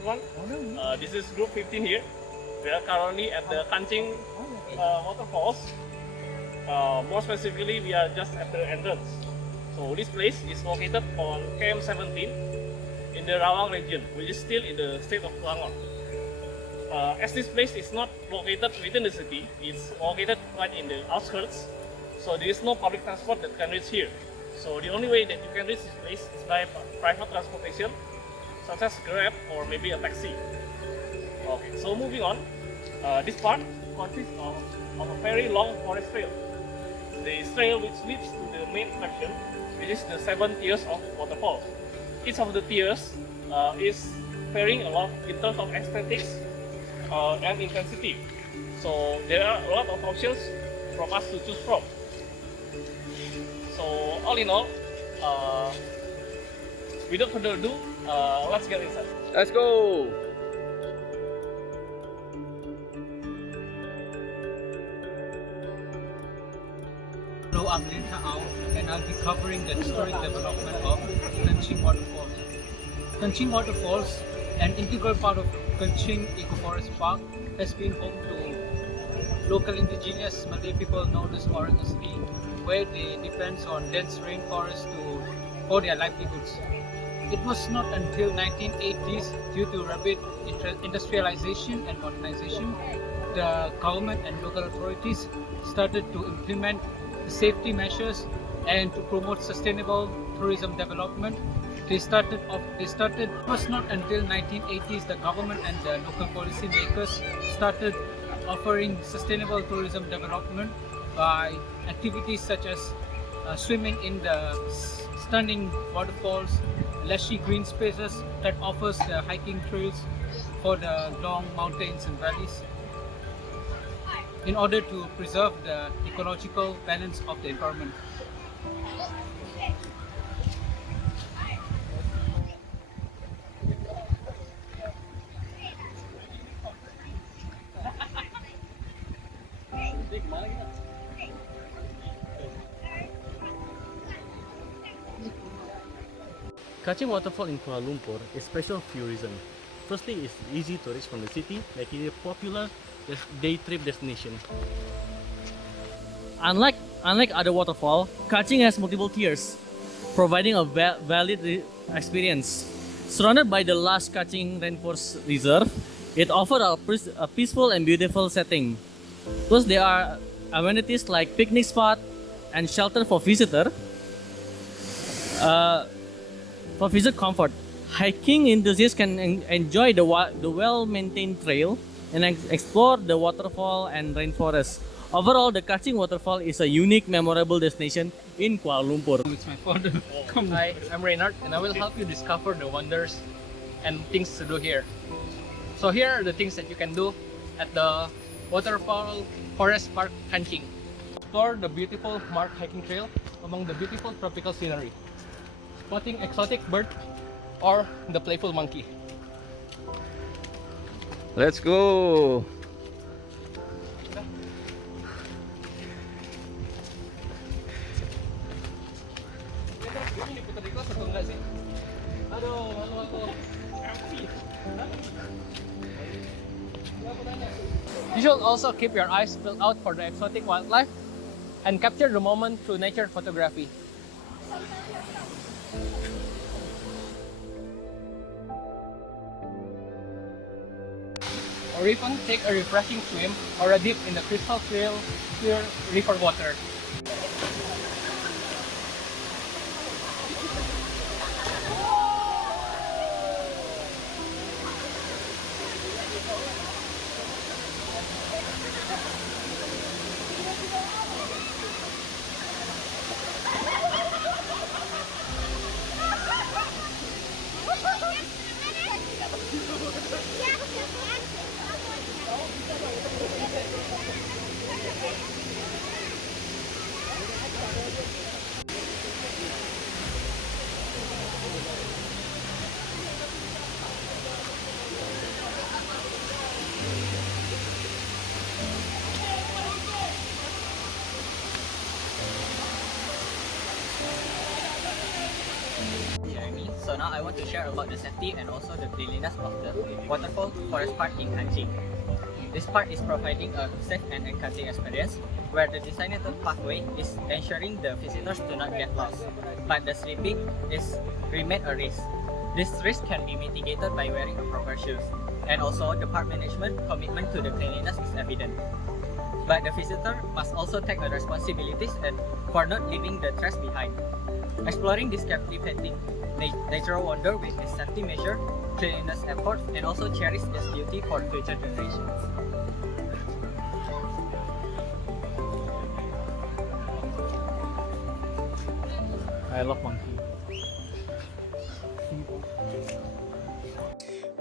everyone. This is group 15 here. We are currently at the Kancing waterfalls. More specifically, we are just at the entrance. So this place is located on KM 17 in the Rawang region, which is still in the state of Selangor. As this place is not located within the city, it's located right in the outskirts. So there is no public transport that can reach here. So the only way that you can reach this place is by private transportation, such as Grab or maybe a taxi. Okay, so moving on, this part consists of a very long forest trail. The trail which leads to the main attraction, which is the 7 tiers of waterfall. Each of the tiers is varying a lot in terms of aesthetics and intensity. So there are a lot of options from us to choose from. So all in all, without further ado, let's get inside. Let's go! Hello, I'm Linha Au, and I'll be covering the historic development of Kancing Waterfalls. Kancing Waterfalls, an integral part of Kancing Eco-Forest Park, has been home to local indigenous Malay people known as Orang Asli, where they depend on dense rainforest for their livelihoods. It was not until 1980s, due to rapid industrialization and modernization, the government and local authorities started to implement the safety measures and to promote sustainable tourism development. It was not until 1980s the government and the local policy makers started offering sustainable tourism development by activities such as swimming in the stunning waterfalls, lushy green spaces that offers the hiking trails for the long mountains and valleys, in order to preserve the ecological balance of the environment. Kancing Waterfall in Kuala Lumpur is special for a few reasons. Firstly, it's easy to reach from the city, making it a popular day trip destination. Unlike other waterfall, Kancing has multiple tiers, providing a valid experience. Surrounded by the lush Kancing Rainforest Reserve, it offers a peaceful and beautiful setting. Plus, there are amenities like picnic spot and shelter for visitor. For visit comfort, hiking enthusiasts can enjoy the well-maintained trail and explore the waterfall and rainforest. Overall, the Kancing Waterfall is a unique, memorable destination in Kuala Lumpur. It's my father. Hi, I'm Reynard, and I will help you discover the wonders and things to do here. So here are the things that you can do at the Waterfall Forest Park Kancing. Explore the beautiful marked hiking trail among the beautiful tropical scenery, spotting exotic bird or the playful monkey. Let's go! You should also keep your eyes peeled out for the exotic wildlife and capture the moment through nature photography. Or even take a refreshing swim or a dip in the crystal clear river water. So now I want to share about the safety and also the cleanliness of the Waterfall Forest Park in Kanching. This park is providing a safe and encouraging experience where the designated pathway is ensuring the visitors do not get lost, but the slipping is remain a risk. This risk can be mitigated by wearing the proper shoes, and also the park management commitment to the cleanliness is evident. But the visitor must also take the responsibilities and for not leaving the trash behind. Exploring this captivating natural wonder with its safety measure, cleanliness efforts, and also cherish its beauty for future generations. I love monkey.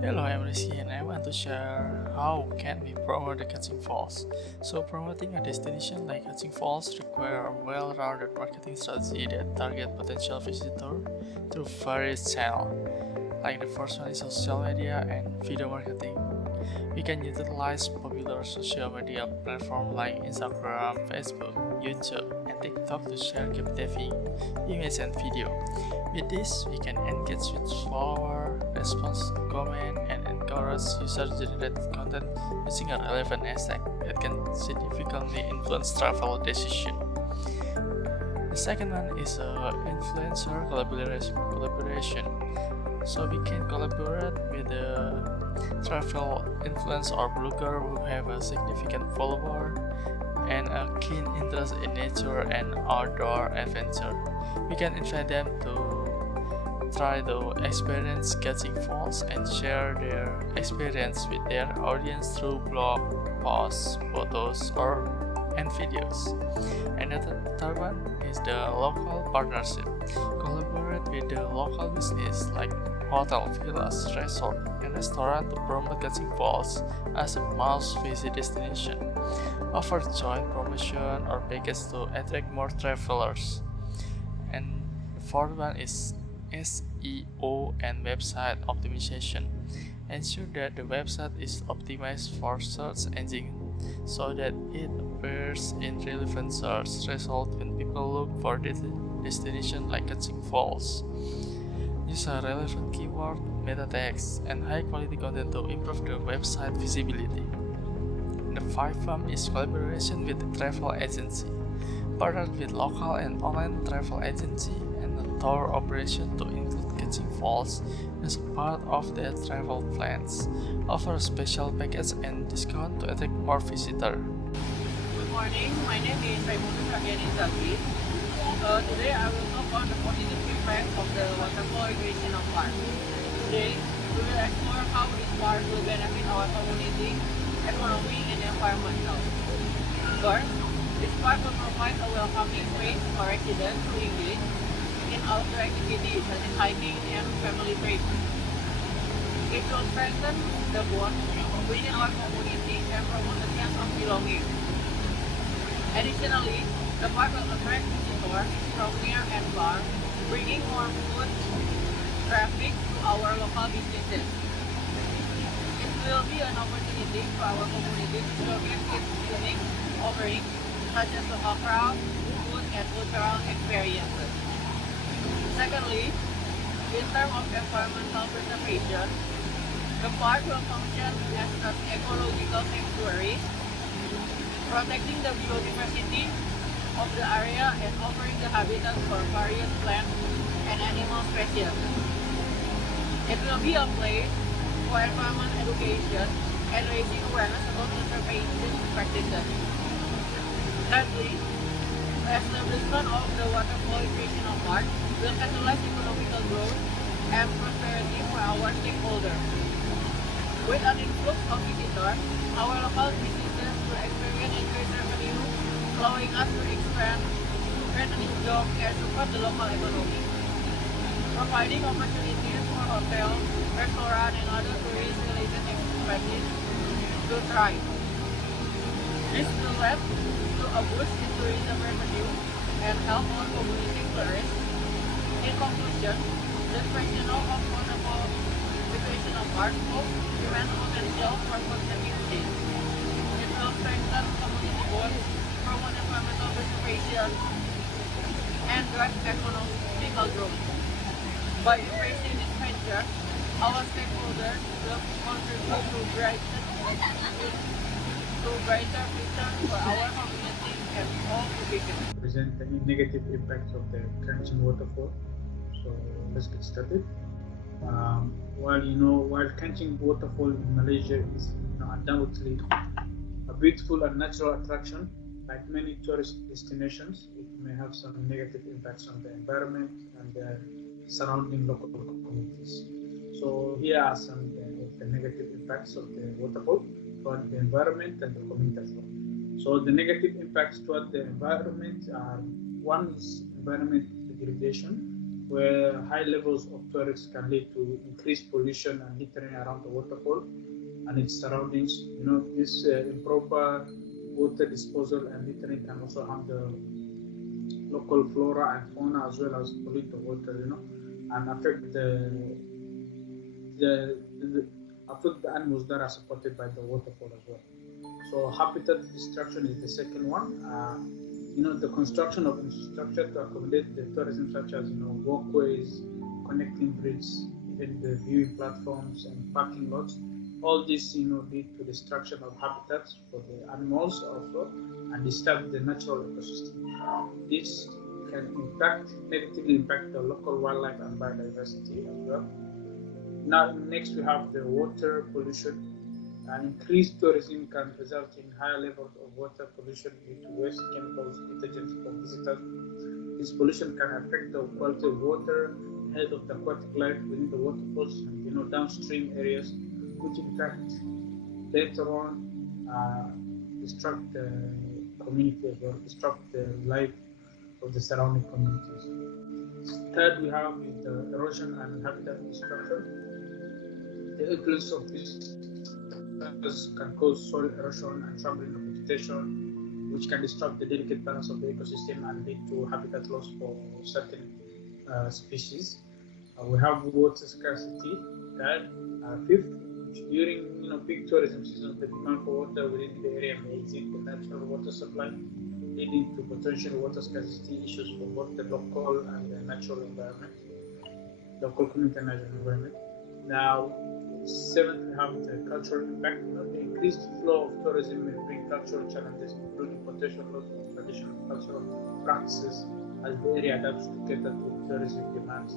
Hello, I'm Rizky and I want to share how can we promote the Kanching Falls. So promoting a destination like Kanching Falls requires a well-rounded marketing strategy that target potential visitor through various channels. Like the first one is social media and video marketing. We can utilize popular social media platforms like Instagram, Facebook, YouTube, and TikTok to share captivating image and video. With this, we can engage with followers, response, comment, and encourage user-generated content using a relevant hashtag that can significantly influence travel decision. The second one is influencer collaboration. So we can collaborate with the travel influencer or blogger who have a significant follower and a keen interest in nature and outdoor adventure. We can invite them to try to experience Kanching Falls and share their experience with their audience through blog posts, photos, and videos. And the third one is the local partnership. Collaborate with the local business like hotel, villas, resort, and restaurant to promote Kanching Falls as a must-visit destination. Offer joint promotion or package to attract more travelers. And the fourth one is SEO and website optimization. Ensure that the website is optimized for search engine so that it appears in relevant search results when people look for destination like Kanching Falls. Use a relevant keyword, meta tags, and high quality content to improve the website visibility. The fifth one is collaboration with the travel agency. Partner with local and online travel agency and a tour operation to include Kanching Falls as a part of their travel plans. Offer a special package and discount to attract more visitors. Good morning, my name is Raimundo Shagiani Zaki. Today I will talk on the positive impact of the Waterfall Recreational Park. Today we will explore how this park will benefit our community, economy, and environmental. First, this park will provide a welcoming space for residents to engage in outdoor activities such as hiking and family trips. It will strengthen the bond within our community and promote a sense of belonging. Additionally, the park will attract visitors from near and far, bringing more foot traffic to our local businesses. It will be an opportunity for our community to showcase its unique offerings, such as local crowd, food, and cultural experiences. Secondly, in terms of environmental preservation, the park will function as an ecological sanctuary, protecting the biodiversity of the area and offering the habitat for various plant and animal species. It will be a place for environment education and raising awareness about conservation practices. Thirdly, the establishment of the Waterfall Recreational Park will catalyze economical growth and prosperity for our stakeholders. With an influx of visitors, our local businesses will experience increased revenue, allowing us to expand, create jobs, and support the local economy, providing opportunities for hotels, restaurants, and other tourist-related activities to thrive. This will lead to a boost in tourism revenue and help our community flourish. In conclusion, the recreational of Waterfall Recreational Park holds immense potential for positive change. It will strengthen community bonds, promote environmental preservation, and drive economic growth. By embracing this venture, our stakeholders will contribute to brighter future for our community and all Ubicans. Present any negative impacts of the Kanching waterfall. So let's get started. While Kanching waterfall in Malaysia is undoubtedly a beautiful and natural attraction, like many tourist destinations, it may have some negative impacts on the environment and the surrounding local communities. So here are some of the negative impacts of the waterfall toward the environment and the community as well. So the negative impacts toward the environment are: one is environment degradation, where high levels of tourists can lead to increased pollution and littering around the waterfall and its surroundings. This improper water disposal and littering can also harm the local flora and fauna, as well as pollute the water, and affect affect the animals that are supported by the waterfall as well. So habitat destruction is the second one. The construction of infrastructure to accommodate the tourism, such as walkways, connecting bridges, even the viewing platforms and parking lots. All this lead to destruction of habitats for the animals also, and disturb the natural ecosystem. This can negatively impact the local wildlife and biodiversity as well. Now, next we have the water pollution. Increased tourism can result in higher levels of water pollution due to waste, chemicals, detergents from visitors. This pollution can affect the quality of water, health of the aquatic life within the waterfalls, and downstream areas, which in fact later on disrupt the community as well, disrupt the life of the surrounding communities. Third, we have is the erosion and habitat destruction. The influence of this can cause soil erosion and troubling of vegetation, which can disrupt the delicate balance of the ecosystem and lead to habitat loss for certain species. We have water scarcity. Fifth, during peak tourism season, the demand for water within the area may exceed the natural water supply, leading to potential water scarcity issues for both the local and the natural environment, local community and natural environment. Now, seventh, we have the cultural impact. The increased flow of tourism may bring cultural challenges, including potential loss of traditional cultural practices as the area adapts to cater to tourism demands.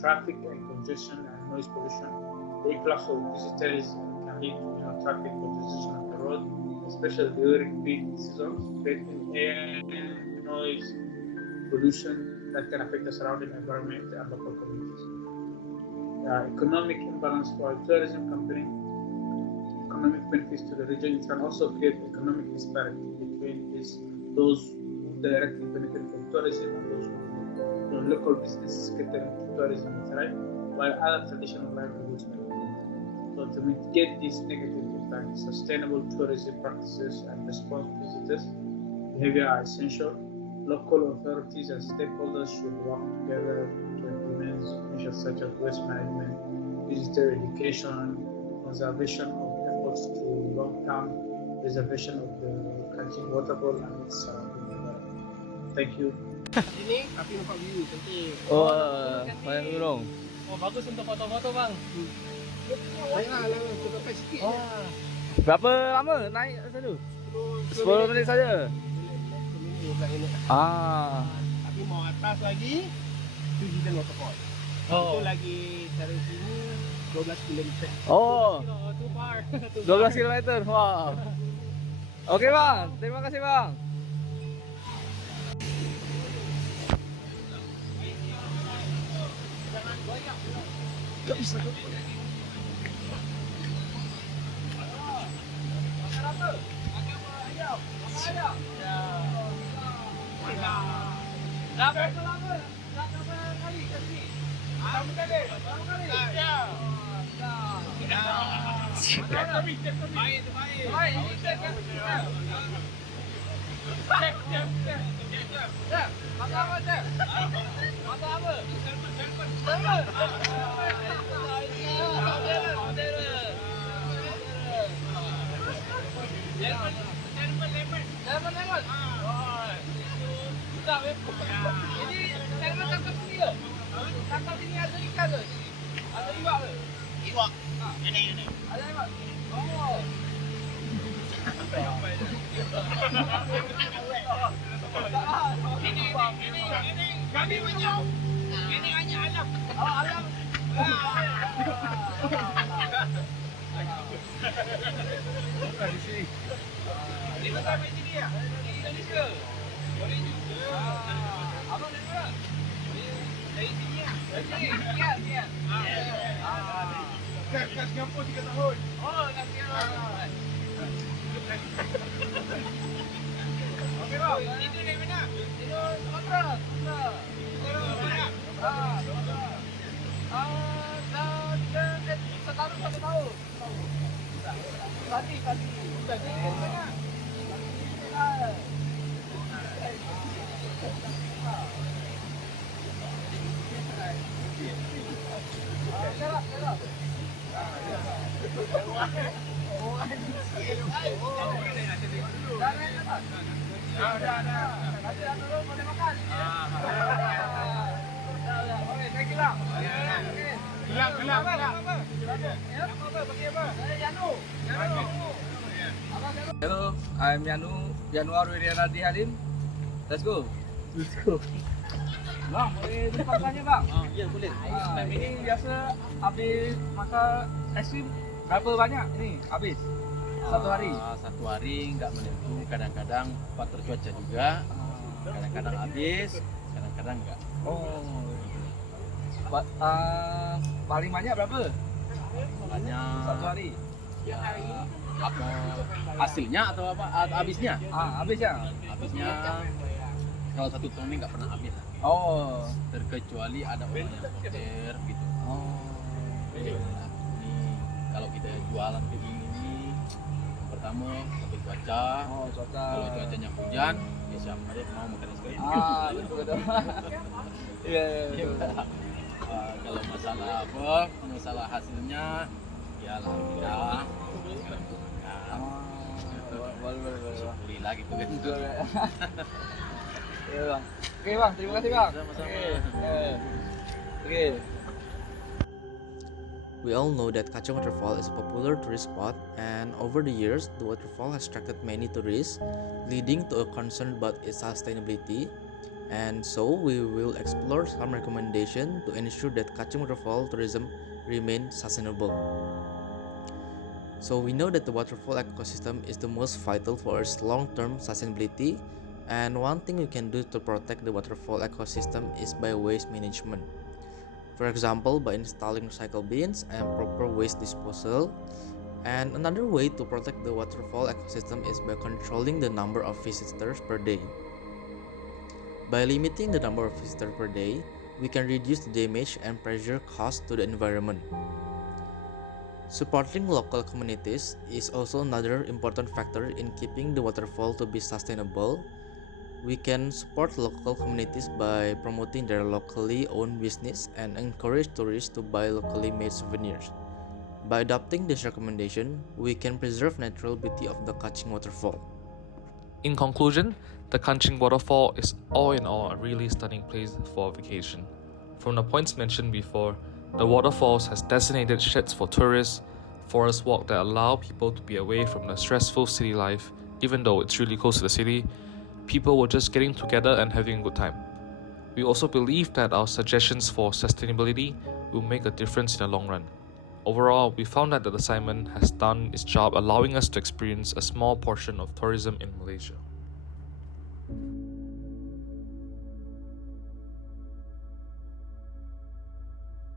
Traffic and congestion and noise pollution. The influx of visitors can lead to traffic congestion on the road, especially during peak seasons, creating air, noise, pollution that can affect the surrounding environment and local communities. Economic imbalance for a tourism company, economic benefits to the region. It can also create economic disparity between those who directly benefit from tourism and those who local businesses catering to tourism thrive, while other traditional livelihoods benefit. So to mitigate these negative impacts, sustainable tourism practices and response to visitors' behavior are essential. Local authorities and stakeholders should work together to implement measures such as waste management, visitor education, conservation of efforts to long-term preservation of the Kanching waterfall and its surrounding environment. Thank you. Ini api nampak view cantik. Bayang gunung. Oh, bagus untuk foto-foto bang. Ayolah, cepat sikit. Berapa lama naik sana? 10 minit saja. Tapi mau atas lagi, tu Hidden Waterfall. Itu lagi dari sini 12 km. Oh, Too far. 12 km. Wah. Okey bang, terima kasih bang. Ini tangkap sini ke? Tangkap sini. Hello, I'm Yanuar Wiryadi Halim. Let's go. Bang, boleh jumpa tanya bang? Ya boleh. Ini biasa habis makan es krim berapa banyak ini habis? Satu hari? Satu hari nggak menentu, kadang-kadang faktor cuaca juga, kadang-kadang habis, kadang-kadang nggak. Oh. Paling banyak berapa? Banyak. Satu hari? Ya, apa hasilnya atau apa? Atau habisnya? Habisnya? Habisnya kalau satu ton ini nggak pernah habis. Oh. Terkecuali ada orang yang order gitu. Oh. Ini kalau kita jualan kayak gini, pertama pakai cuaca. Oh, cuaca. Kalau cuacanya hujan, ya siapa deh mau makan es krim. Betul. Iya. Kalau masalah apa, masalah hasilnya, ya alhamdulillah. Boleh. Syukuri lagi tuh kan. Iya bang. Oke bang, terima kasih bang. Oke. We all know that Kacang Waterfall is a popular tourist spot, and over the years, the waterfall has attracted many tourists, leading to a concern about its sustainability. And so, we will explore some recommendations to ensure that Kacang Waterfall tourism remain sustainable. So, we know that the waterfall ecosystem is the most vital for its long-term sustainability, and one thing we can do to protect the waterfall ecosystem is by waste management. For example, by installing recycle bins and proper waste disposal. And another way to protect the waterfall ecosystem is by controlling the number of visitors per day. By limiting the number of visitors per day, we can reduce the damage and pressure caused to the environment. Supporting local communities is also another important factor in keeping the waterfall to be sustainable. We can support local communities by promoting their locally owned business and encourage tourists to buy locally made souvenirs. By adopting this recommendation, we can preserve natural beauty of the Kacang Waterfall. In conclusion, the Kacang Waterfall is all in all a really stunning place for a vacation. From the points mentioned before, the waterfalls has designated sheds for tourists, forest walk that allow people to be away from the stressful city life, even though it's really close to the city. People were just getting together and having a good time. We also believe that our suggestions for sustainability will make a difference in the long run. Overall, we found that the assignment has done its job allowing us to experience a small portion of tourism in Malaysia.